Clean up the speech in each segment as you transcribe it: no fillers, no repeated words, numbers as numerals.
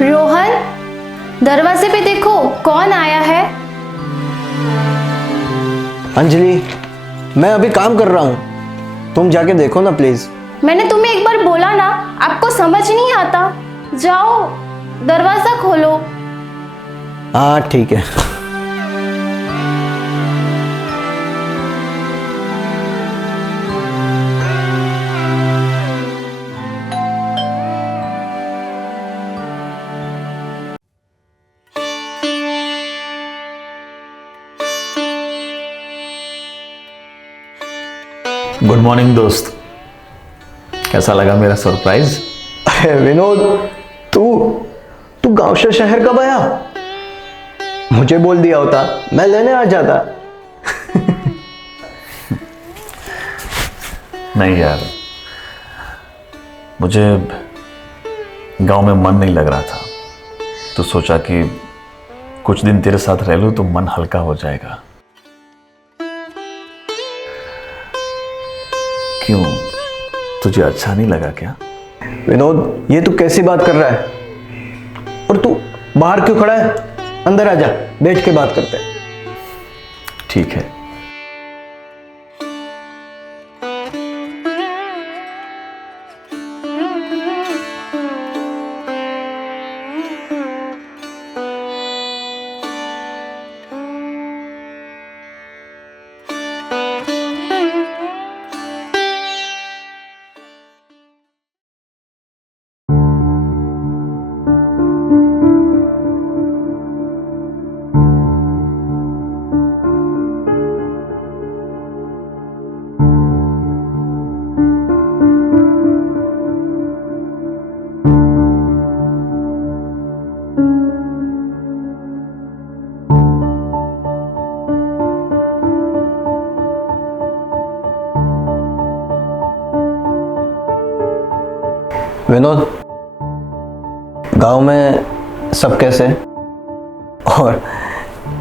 रोहन, दरवाजे पे देखो कौन आया है। अंजलि, मैं अभी काम कर रहा हूँ, तुम जाके देखो ना प्लीज। मैंने तुम्हें एक बार बोला ना, आपको समझ नहीं आता। जाओ दरवाजा खोलो। हाँ ठीक है। गुड मॉर्निंग दोस्त, कैसा लगा मेरा सरप्राइज? अरे विनोद, तू तू गांव से शहर कब आया? मुझे बोल दिया होता, मैं लेने आ जाता। नहीं यार, मुझे गांव में मन नहीं लग रहा था, तो सोचा कि कुछ दिन तेरे साथ रह लूं तो मन हल्का हो जाएगा। क्यों, तुझे अच्छा नहीं लगा क्या? विनोद, ये तू कैसी बात कर रहा है? और तू बाहर क्यों खड़ा है? अंदर आ जा, बैठ के बात करते हैं। ठीक है। विनोद, गांव में सब कैसे? और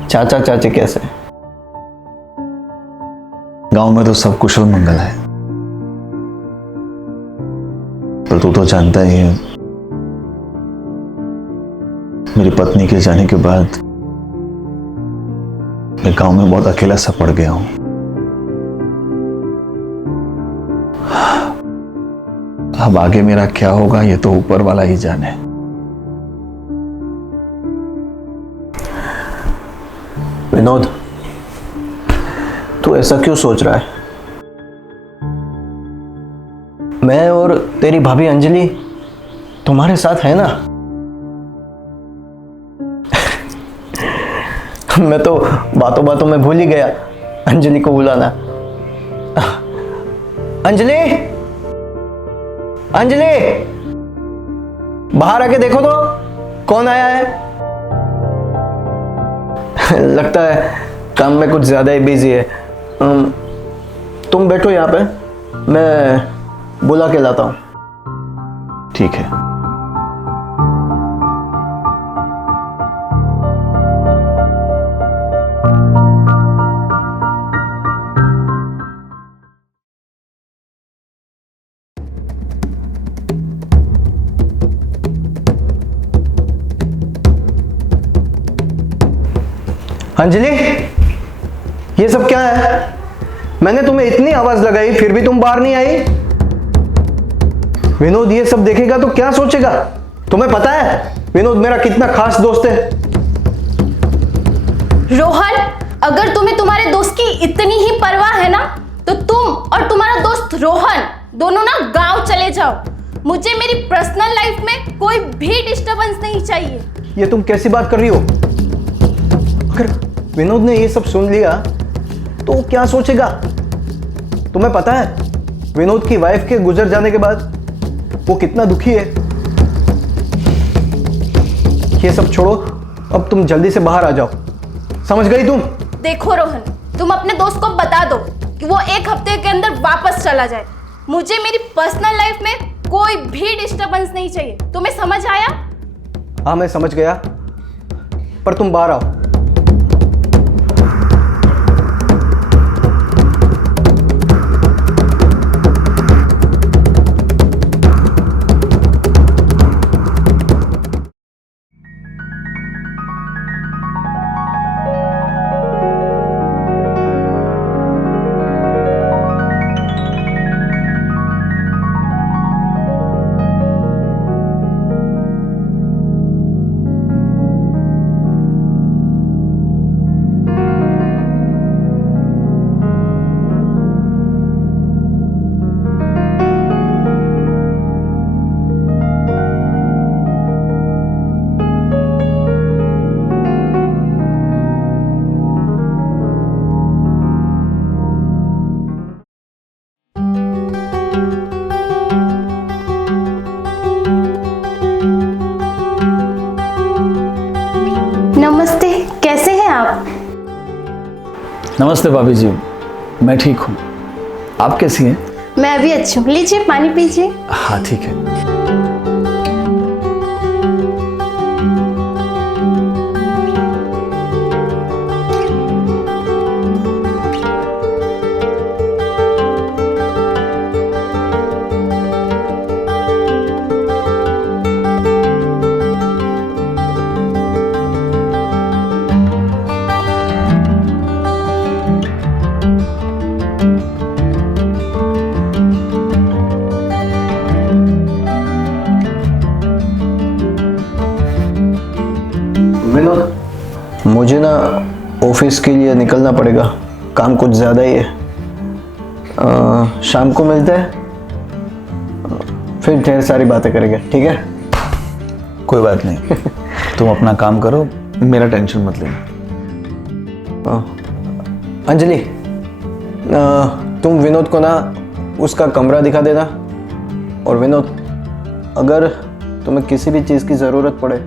चाचा चाची कैसे? गांव में तो सब कुशल मंगल है, पर तू तो जानता ही है, मेरी पत्नी के जाने के बाद मैं गांव में बहुत अकेला सा पड़ गया हूं। अब आगे मेरा क्या होगा ये तो ऊपर वाला ही जाने। विनोद, तू ऐसा क्यों सोच रहा है? मैं और तेरी भाभी अंजलि तुम्हारे साथ है ना। मैं तो बातों बातों में भूल ही गया अंजलि को बुलाना। अंजलि, अंजलि, बाहर आके देखो तो कौन आया है। लगता है काम में कुछ ज्यादा ही बिजी है। तुम बैठो यहाँ पे, मैं बुला के लाता हूँ। ठीक है। अंजलि, ये सब क्या है? मैंने तुम्हें इतनी आवाज लगाई फिर भी तुम बाहर नहीं आई। विनोद ये सब देखेगा तो क्या सोचेगा? तुम्हें पता है विनोद मेरा कितना खास दोस्त है। रोहन, अगर तुम्हें तुम्हारे दोस्त की इतनी ही परवाह है ना, तो तुम और तुम्हारा दोस्त रोहन दोनों ना गांव चले जाओ। मुझे मेरी पर्सनल लाइफ में कोई भी डिस्टरबेंस नहीं चाहिए। ये तुम कैसी बात कर रही हो? अगर विनोद ने ये सब सुन लिया तो वो क्या सोचेगा? तुम्हें पता है विनोद की वाइफ के गुजर जाने के बाद वो कितना दुखी है। ये सब छोड़ो, अब तुम जल्दी से बाहर आ जाओ। समझ गई तुम? देखो रोहन, तुम अपने दोस्त को बता दो कि वो एक हफ्ते के अंदर वापस चला जाए। मुझे मेरी पर्सनल लाइफ में कोई भी डिस्टरबेंस नहीं चाहिए। तुम्हें समझ आया? हाँ मैं समझ गया, पर तुम बाहर आओ। नमस्ते भाभी जी, मैं ठीक हूँ। आप कैसी हैं? मैं भी अच्छी हूँ, लीजिए पानी पीजिए। हाँ ठीक है। विनोद, मुझे ना ऑफिस के लिए निकलना पड़ेगा, काम कुछ ज़्यादा ही है। शाम को मिलते हैं, फिर ढेर सारी बातें करेंगे, ठीक है? कोई बात नहीं, तुम अपना काम करो, मेरा टेंशन मत लेना। अंजलि, तुम विनोद को ना उसका कमरा दिखा देना। और विनोद, अगर तुम्हें किसी भी चीज़ की ज़रूरत पड़े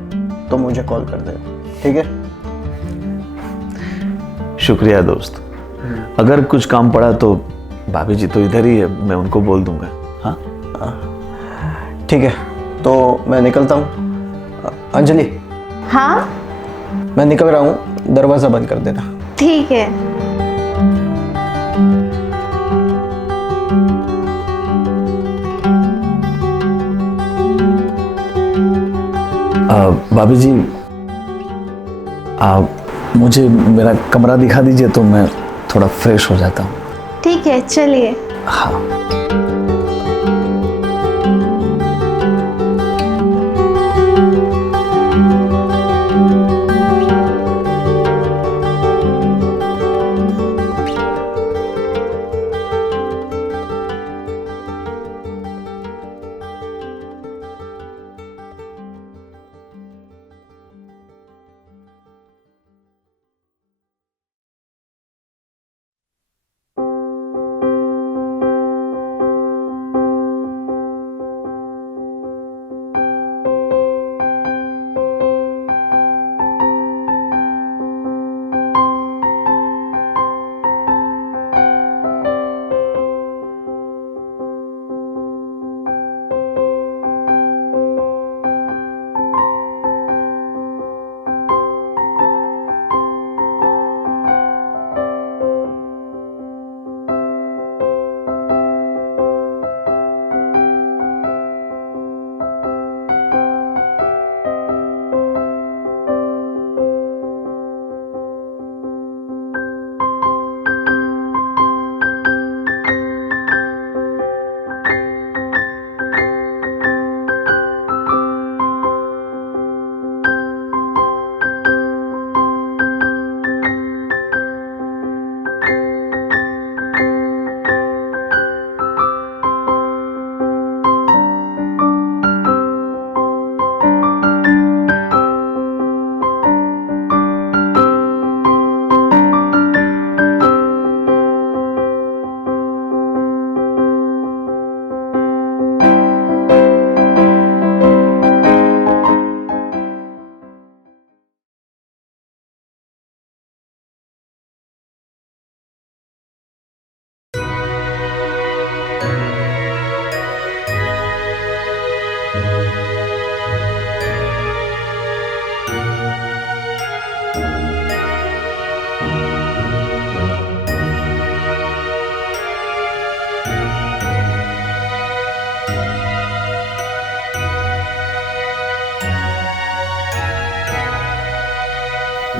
तो मुझे कॉल कर देना, ठीक है? शुक्रिया दोस्त। अगर कुछ काम पड़ा तो भाभी जी तो इधर ही है, मैं उनको बोल दूंगा। हाँ ठीक है, तो मैं निकलता हूँ। अंजलि, हाँ मैं निकल रहा हूँ, दरवाज़ा बंद कर देना। ठीक है। भाभी जी, मुझे मेरा कमरा दिखा दीजिए तो मैं थोड़ा फ्रेश हो जाता हूँ। ठीक है, चलिए। हाँ।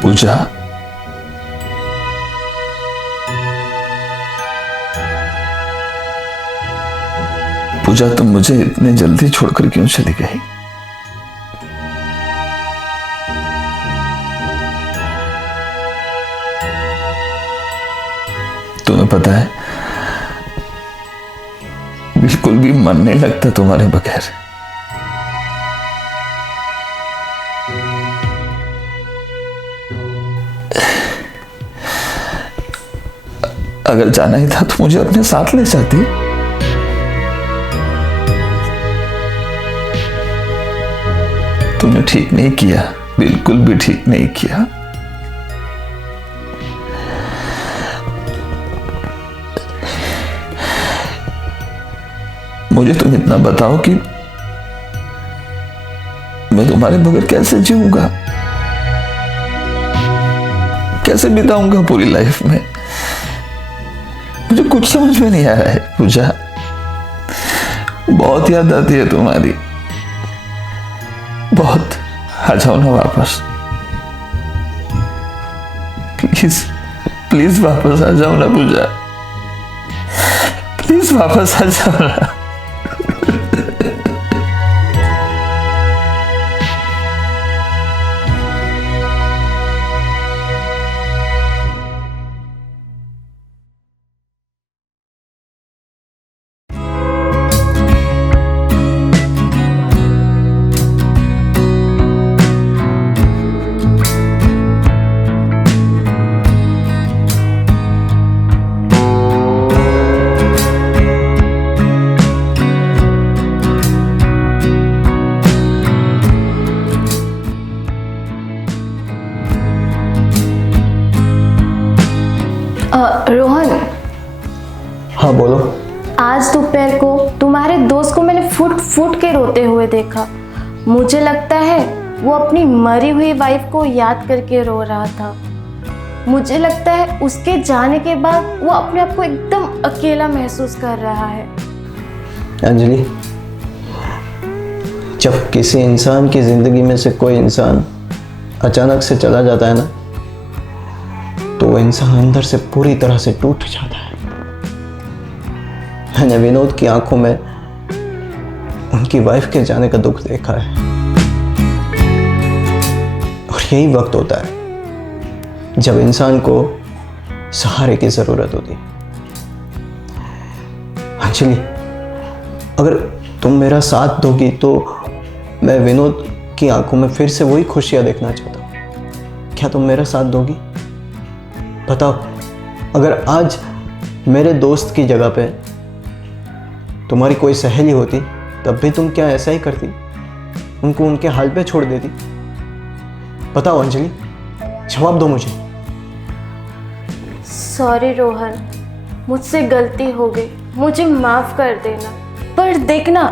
पूजा, पूजा तुम मुझे इतने जल्दी छोड़कर क्यों चली गई? तुम्हें पता है, बिल्कुल भी मन नहीं लगता तुम्हारे बगैर। अगर जाना ही था तो मुझे अपने साथ ले जाती। तूने ठीक नहीं किया, बिल्कुल भी ठीक नहीं किया। मुझे तुम इतना बताओ कि मैं तुम्हारे बगैर कैसे जीऊंगा, कैसे बिताऊंगा पूरी लाइफ में। मुझे कुछ समझ में नहीं आ रहा है पूजा। बहुत याद आती है तुम्हारी, बहुत। आ जाओ ना वापस, प्लीज प्लीज वापस आ जाओ ना पूजा, प्लीज वापस आ जाओ ना। रोहन, हाँ बोलो। आज दोपहर को तुम्हारे दोस्त को मैंने फुट फुट के रोते हुए देखा। मुझे लगता है वो अपनी मरी हुई वाइफ को याद करके रो रहा था। मुझे लगता है उसके जाने के बाद वो अपने आप को एकदम अकेला महसूस कर रहा है। अंजलि, जब किसी इंसान की जिंदगी में से कोई इंसान अचानक से चला जाता है ना, तो वो इंसान अंदर से पूरी तरह से टूट जाता है। मैंने विनोद की आंखों में उनकी वाइफ के जाने का दुख देखा है, और यही वक्त होता है जब इंसान को सहारे की जरूरत होती है। अंजलि, अगर तुम मेरा साथ दोगी तो मैं विनोद की आंखों में फिर से वही खुशियां देखना चाहता हूं। क्या तुम मेरा साथ दोगी? बताओ, अगर आज मेरे दोस्त की जगह पे तुम्हारी कोई सहेली होती, तब भी तुम क्या ऐसा ही करती? उनको उनके हाल पे छोड़ देती? बताओ अंजलि, जवाब दो मुझे। सॉरी रोहन, मुझसे गलती हो गई, मुझे माफ कर देना। पर देखना,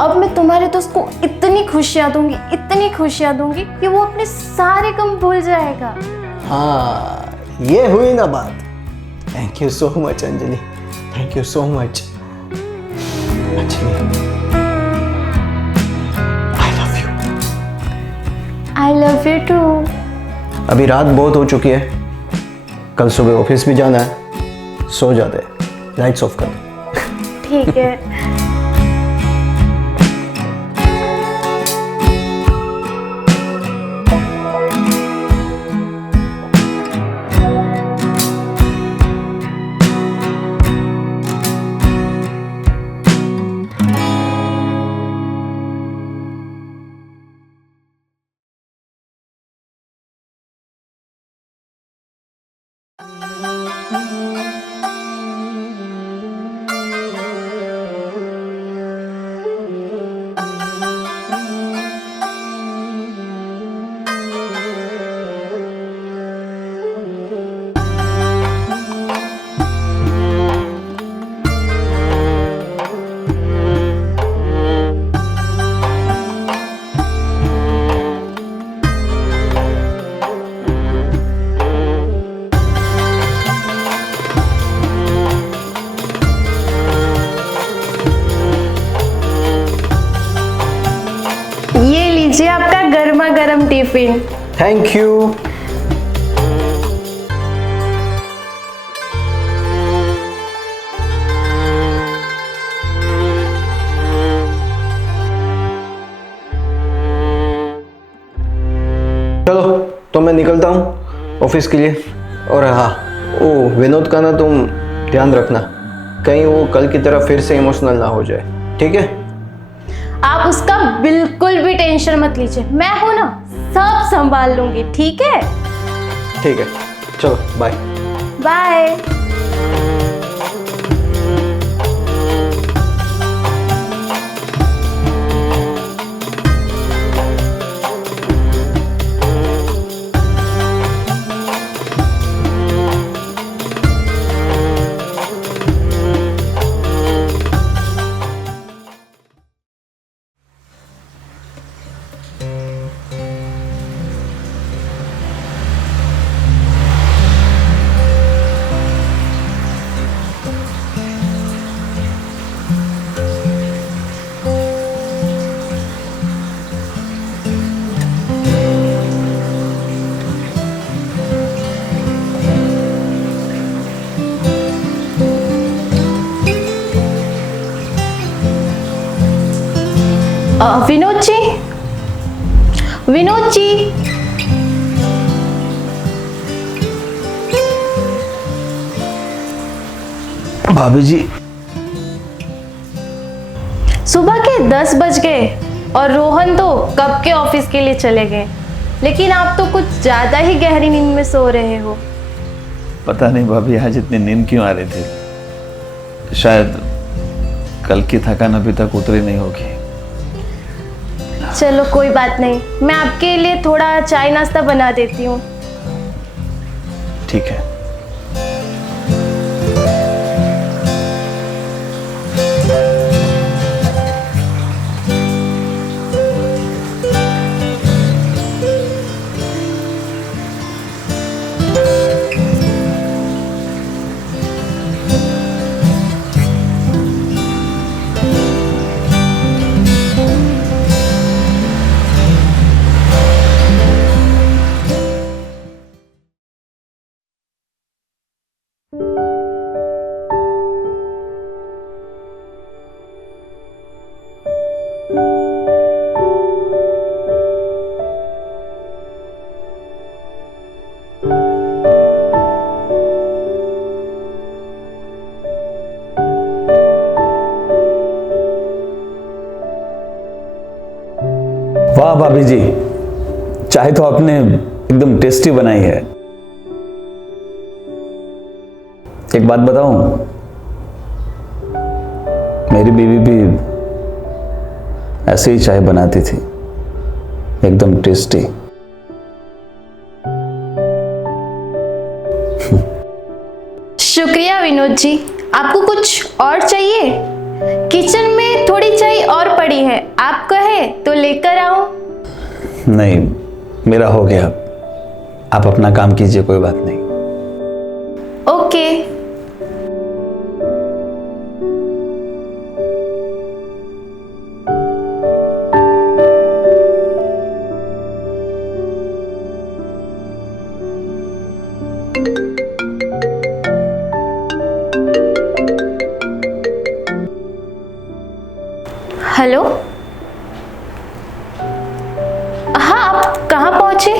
अब मैं तुम्हारे दोस्त को इतनी खुशियां दूंगी कि वो अपने सारे गम भूल जाएगा। हाँ, ये हुई ना बात। Thank you so much Anjali, thank you so much. Anjali, I love you too. अभी रात बहुत हो चुकी है, कल सुबह ऑफिस भी जाना है। सो जाते हैं, लाइट्स ऑफ कर दो। ठीक है। लीजिए आपका गर्मा गर्म टिफिन। Thank you. चलो तो मैं निकलता हूँ ऑफिस के लिए। और हाँ, ओ विनोद का ना तुम ध्यान रखना, कहीं वो कल की तरह फिर से इमोशनल ना हो जाए, ठीक है? आप उसका बिल्कुल भी टेंशन मत लीजिए, मैं हूं ना, सब संभाल लूंगी। ठीक है? ठीक है, चलो बाय। बाय। विनोद जी, विनोद जी, भाभी जी, सुबह के 10 बज गए और रोहन तो कब के ऑफिस के लिए चले गए, लेकिन आप तो कुछ ज्यादा ही गहरी नींद में सो रहे हो। पता नहीं भाभी आज इतनी नींद क्यों आ रही थी। शायद कल की थकान अभी तक उतरी नहीं होगी। चलो कोई बात नहीं, मैं आपके लिए थोड़ा चाय नाश्ता बना देती हूँ। ठीक है। वाह भाभी जी, चाय तो आपने एकदम टेस्टी बनाई है। एक बात बताऊं, मेरी बीवी भी ऐसे ही चाय बनाती थी, एकदम टेस्टी। शुक्रिया विनोद जी। आपको कुछ और चाहिए? किचन में थोड़ी चाय और पड़ी है, आप कहे तो लेकर आओ। नहीं, मेरा हो गया। आप अपना काम कीजिए, कोई बात नहीं। ओके। हेलो, हाँ आप कहाँ पहुंचे?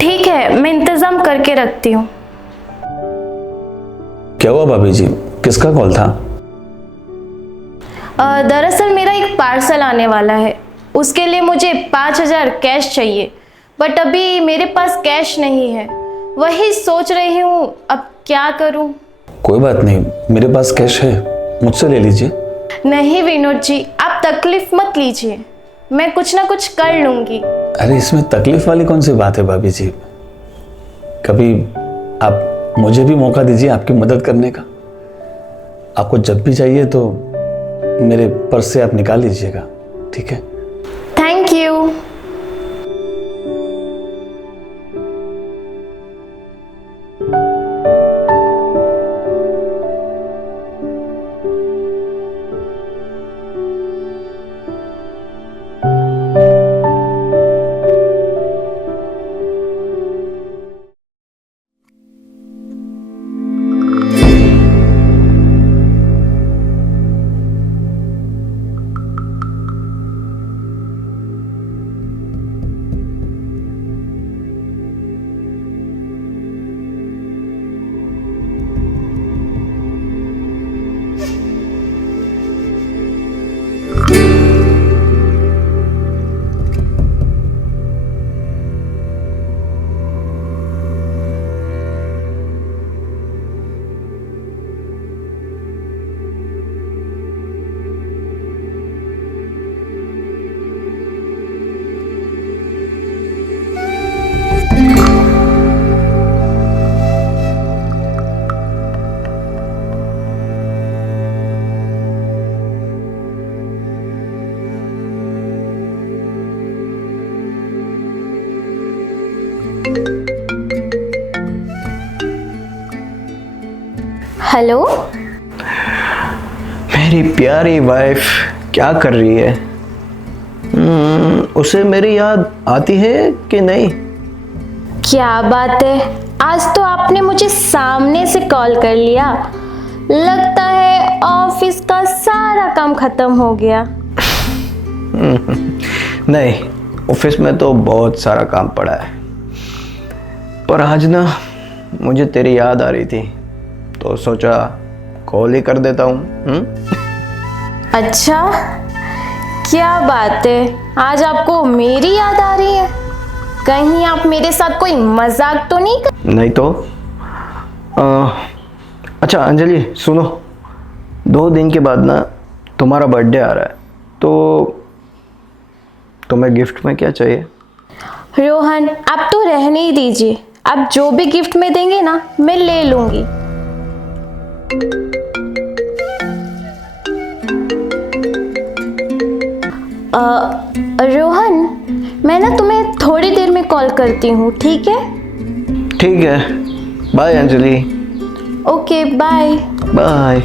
ठीक है, मैं इंतजाम करके रखती हूँ। क्या हुआ भाभी जी, किसका कॉल था? दरअसल मेरा एक पार्सल आने वाला है, उसके लिए मुझे 5,000 कैश चाहिए, बट अभी मेरे पास कैश नहीं है। वही सोच रही हूँ अब क्या करूँ। कोई बात नहीं, मेरे पास कैश है, मुझसे ले लीजिए। नहीं विनोद जी, आप तकलीफ मत लीजिए, मैं कुछ ना कुछ कर लूंगी। अरे इसमें तकलीफ वाली कौन सी बात है भाभी जी? कभी आप मुझे भी मौका दीजिए आपकी मदद करने का। आपको जब भी चाहिए तो मेरे पर्स से आप निकाल लीजिएगा, ठीक है? Thank you. हेलो, मेरी प्यारी वाइफ क्या कर रही है? उसे मेरी याद आती है कि नहीं? क्या बात है, आज तो आपने मुझे सामने से कॉल कर लिया। लगता है ऑफिस का सारा काम खत्म हो गया। नहीं, ऑफिस में तो बहुत सारा काम पड़ा है, पर आज ना मुझे तेरी याद आ रही थी तो सोचा कॉल ही कर देता हूँ। अच्छा, क्या बात है, आज आपको मेरी याद आ रही है? कहीं आप मेरे साथ कोई मजाक तो नहीं कर? नहीं तो अच्छा अंजलि सुनो, 2 दिन के बाद ना तुम्हारा बर्थडे आ रहा है, तो तुम्हें गिफ्ट में क्या चाहिए? रोहन, आप तो रहने ही दीजिए, आप जो भी गिफ्ट में देंगे ना मैं ले लूंगी। रोहन, मैं ना तुम्हें थोड़ी देर में कॉल करती हूँ, ठीक है? ठीक है, bye Anjali. Okay, bye. Bye.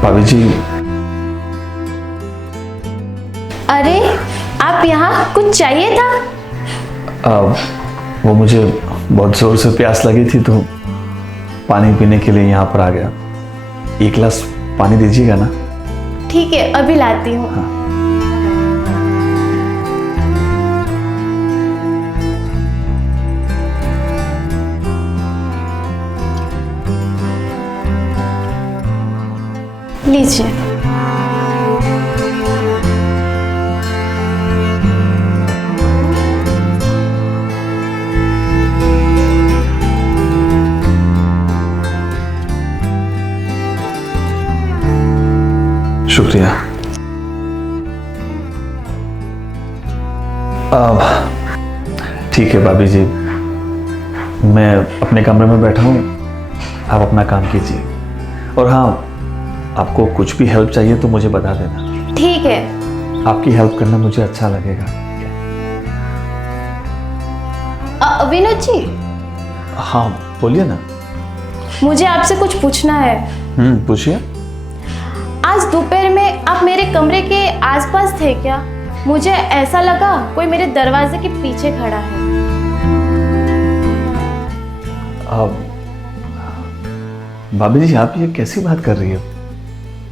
भाभी जी, अरे, आप यहाँ कुछ चाहिए था? वो मुझे बहुत ज़ोर से प्यास लगी थी तो पानी पीने के लिए यहाँ पर आ गया। 1 गिलास पानी दीजिएगा ना? ठीक है, अभी लाती हूँ। हाँ। लीजिए। शुक्रिया। ठीक है भाभी जी, मैं अपने कमरे में बैठा हूँ, आप अपना काम कीजिए। और हाँ, आपको कुछ भी हेल्प चाहिए तो मुझे बता देना। ठीक है। आपकी हेल्प करना मुझे अच्छा लगेगा। विनोद जी, हाँ बोलिए ना। मुझे आपसे कुछ पूछना है। पूछिए। आज दोपहर में आप मेरे कमरे के आसपास थे क्या? मुझे ऐसा लगा कोई मेरे दरवाजे के पीछे खड़ा है। भाभी जी, आप ये कैसी बात कर रही हो?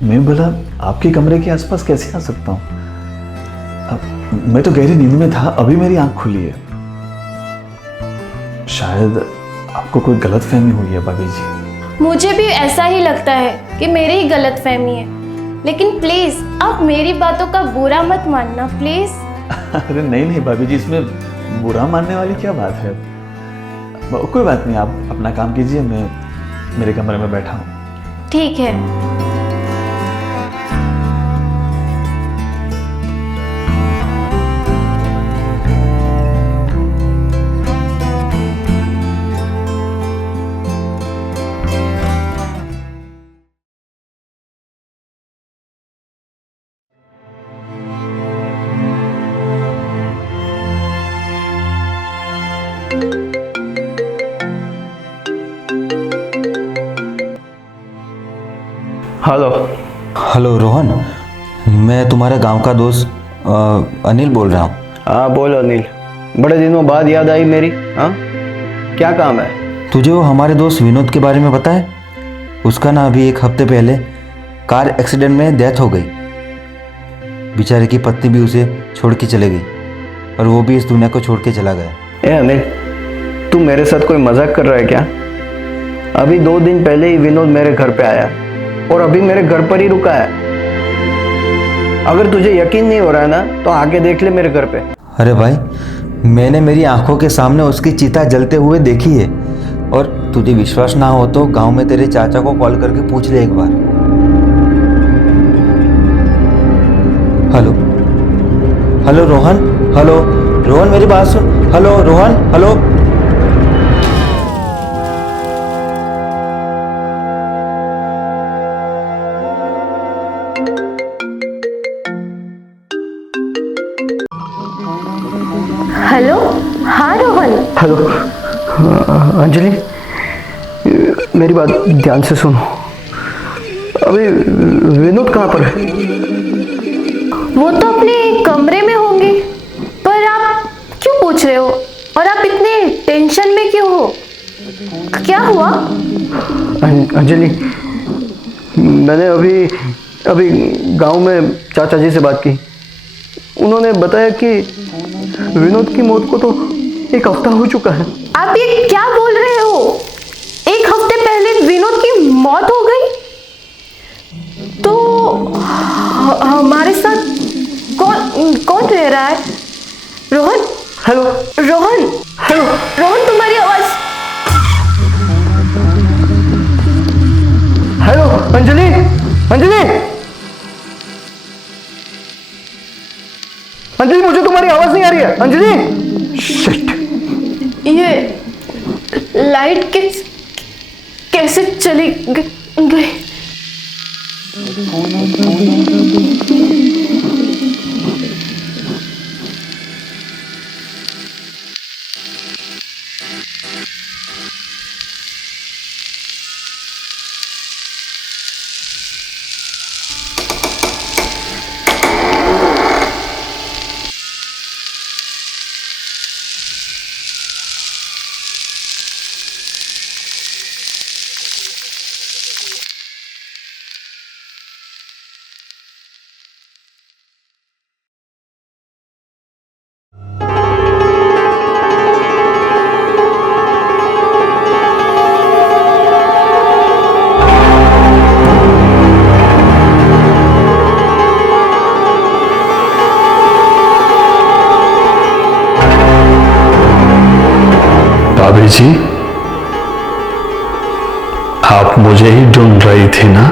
मैं भला आपके कमरे के आसपास कैसे आ सकता हूँ? मैं तो गहरी नींद में था, अभी मेरी आंख खुली है। शायद आपको कोई गलतफहमी हुई है भाभी जी। मुझे भी ऐसा ही लगता है कि मेरी ही गलतफहमी है, लेकिन प्लीज आप मेरी बातों का बुरा मत मानना, प्लीज। अरे नहीं भाभी जी, इसमें बुरा मानने वाली क्या बात है? कोई बात नहीं, आप अपना काम कीजिए, मैं मेरे कमरे में बैठा हूँ। ठीक है। हेलो। हेलो रोहन, मैं तुम्हारे गांव का दोस्त अनिल बोल रहा हूँ। हाँ बोलो अनिल, बड़े दिनों बाद याद आई मेरी। हाँ, क्या काम है? तुझे वो हमारे दोस्त विनोद के बारे में पता है? उसका ना अभी 1 हफ्ते पहले कार एक्सीडेंट में डेथ हो गई। बेचारे की पत्नी भी उसे छोड़ के चले गई और वो भी इस दुनिया को छोड़ के चला गया। ए अनिल, तू मेरे साथ कोई मजाक कर रहा है क्या? अभी 2 दिन पहले ही विनोद मेरे घर पे आया और अभी मेरे घर पर ही रुका है। अगर तुझे यकीन नहीं हो रहा है ना तो आके देख ले मेरे घर पे। अरे भाई, मैंने मेरी आंखों के सामने उसकी चिता जलते हुए देखी है। और तुझे विश्वास ना हो तो गांव में तेरे चाचा को कॉल करके पूछ ले एक बार। Hello hello Rohan, hello Rohan, मेरी बात सुन। Hello Rohan, hello. हेलो, हाँ रोहन। हेलो अंजलि, मेरी बात ध्यान से सुनो। अभी विनोद कहाँ पर है? वो तो अपने कमरे में होंगे। पर आप क्यों पूछ रहे हो? और आप इतने टेंशन में क्यों हो? क्या हुआ? अंजलि, मैंने अभी गांव में चाचा जी से बात की। उन्होंने बताया कि विनोद की मौत को तो 1 हफ्ता हो चुका है। आप ये क्या बोल रहे हो? 1 हफ्ते पहले विनोद की मौत हो गई? तो हमारे साथ कौन रह रहा है? रोहन? हेलो रोहन? हेलो रोहन, तुम्हारी आवाज। हेलो अंजलि, अंजलि, अंजलि, मुझे तुम्हारी आवाज नहीं आ रही है। अंजलि, शिट। ये लाइट कैसे चली गई? भाभी जी, आप मुझे ही ढूंढ रही थी ना?